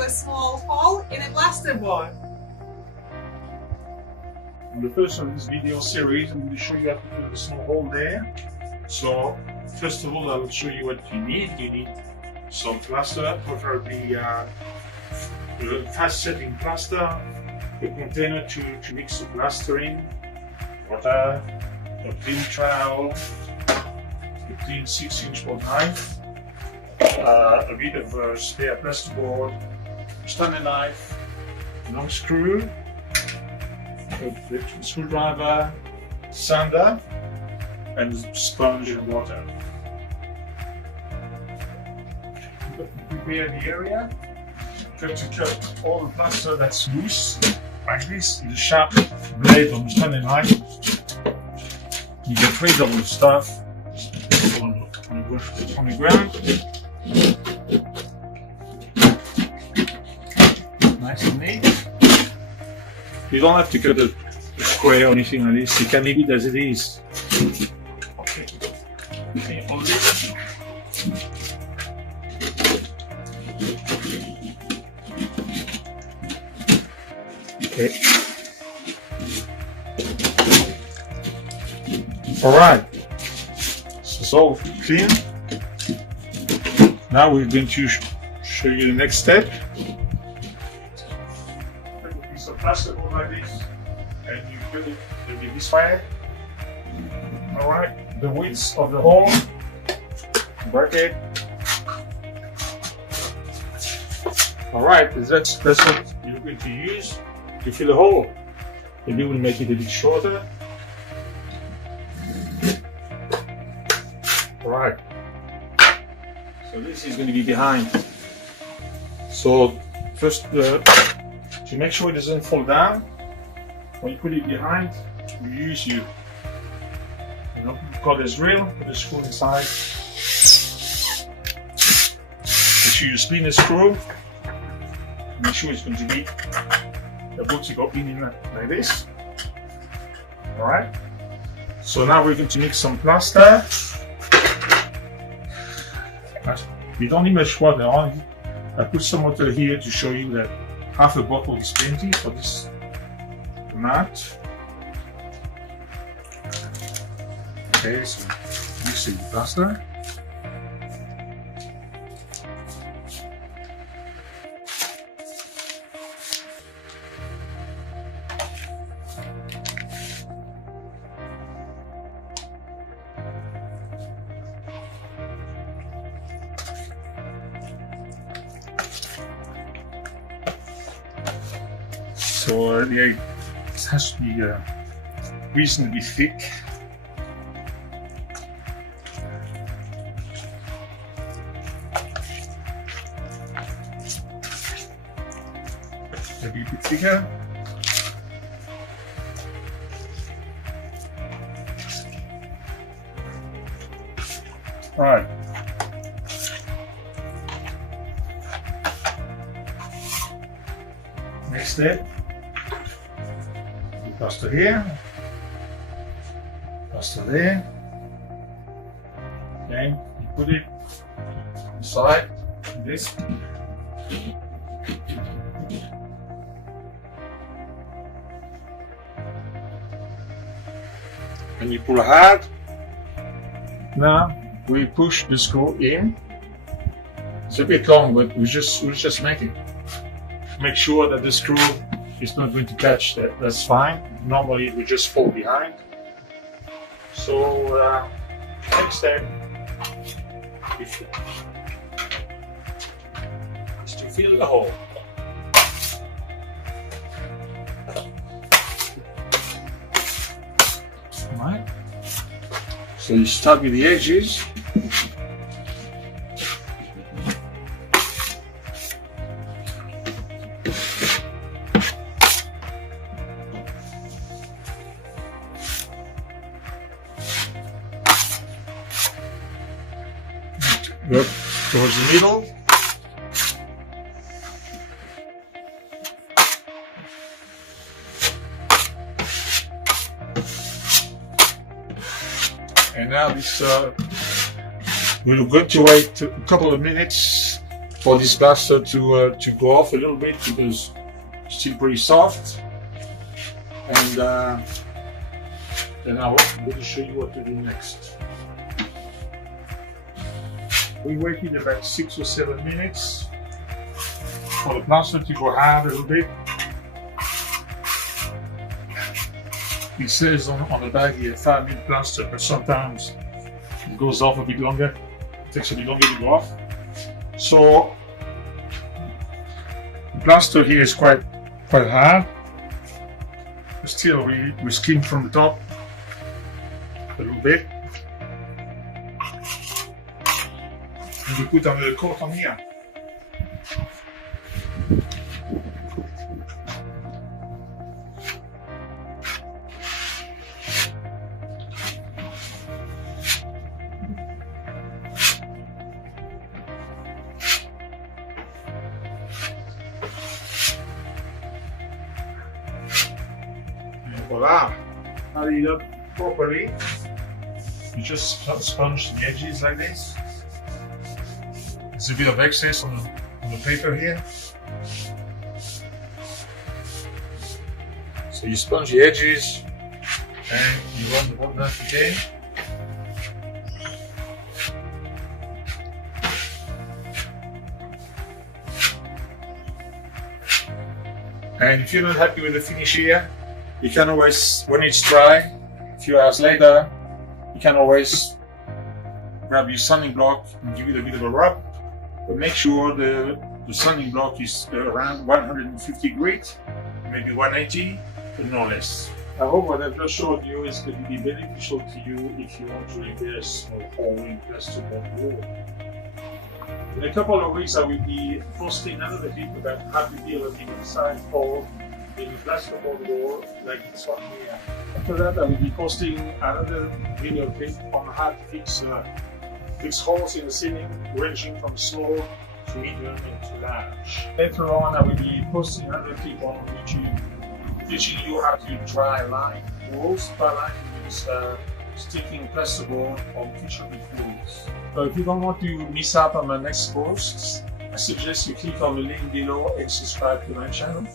a small hole in a plasterboard. In the first of this video series, I'm going to show you how to put a small hole there. So, first of all, I will show you what you need. You need some plaster, preferably fast-setting plaster, a container to mix the plaster in, water, a clean trowel, a clean 6-inch board knife, a bit of spare plasterboard, a standard knife, a long screw, a screwdriver, sander, and sponge and water. Prepare the area. Got to cut all the plaster that's loose, like this, with a sharp blade on the standard knife. You get rid of all the stuff on the ground. Nice and neat. You don't have to cut a square or anything like this. You can leave it as it is. Okay. Can you hold it? Okay. Alright. So it's all clean. Now we're going to show you the next step. Take a piece of plasterboard like this, and you put it this way. Alright, the width of the hole, bracket. Alright, that's what you're going to use to fill the hole. Maybe we'll make it a bit shorter. Alright. So this is going to be behind. So first, to make sure it doesn't fall down, when you put it behind, you use your cordless drill, put the screw inside. Make sure you spin the screw. Make sure it's going to be about to go in like this. Alright. So now we're going to mix some plaster. We don't need much water on. I put some water here to show you that half a bottle is plenty for this mat. Okay, so mix the plaster. So yeah, it has to be reasonably thick. Maybe a bit thicker. Right. Next step. Plaster here, plaster there. Okay, you put it inside this. And you pull hard. Now we push the screw in. It's a bit long, but we'll just make it. Make sure that the screw is not going to catch that. That's fine. Normally it will just fall behind. So next step is to fill the hole. Alright. So you start with the edges. Work towards the middle. And now this we're going to wait a couple of minutes for this plaster to go off a little bit because it's still pretty soft. And then I'm going to show you what to do next. We waited about 6 or 7 minutes for the plaster to go hard a little bit. It says on the bag here 5-minute plaster, but sometimes it goes off a bit longer. It takes a bit longer to go off. So the plaster here is quite hard. But still, we skim from the top a little bit. And we put another coat on here. Voila! Add it up properly. You just sponge the edges like this. There's a bit of excess on the paper here. So you sponge the edges and you run the bottom out again. And if you're not happy with the finish here, you can always, when it's dry, a few hours later, you can always grab your sanding block and give it a bit of a rub. But make sure the sanding block is around 150 grit, maybe 180, but no less. I hope what I've just showed you is going to be beneficial to you if you want to repair a small hole in plasterboard wall. In a couple of weeks, I will be posting another video about how to build a big inside hole in the plasterboard wall like this one here. After that, I will be posting another video clip on how to fix holes in the ceiling ranging from small to medium and to large. Later on, I will be posting another clip on YouTube teaching you how to dry line walls. Dry line means sticking plasterboard on kitchen walls. So if you don't want to miss out on my next posts, I suggest you click on the link below and subscribe to my channel.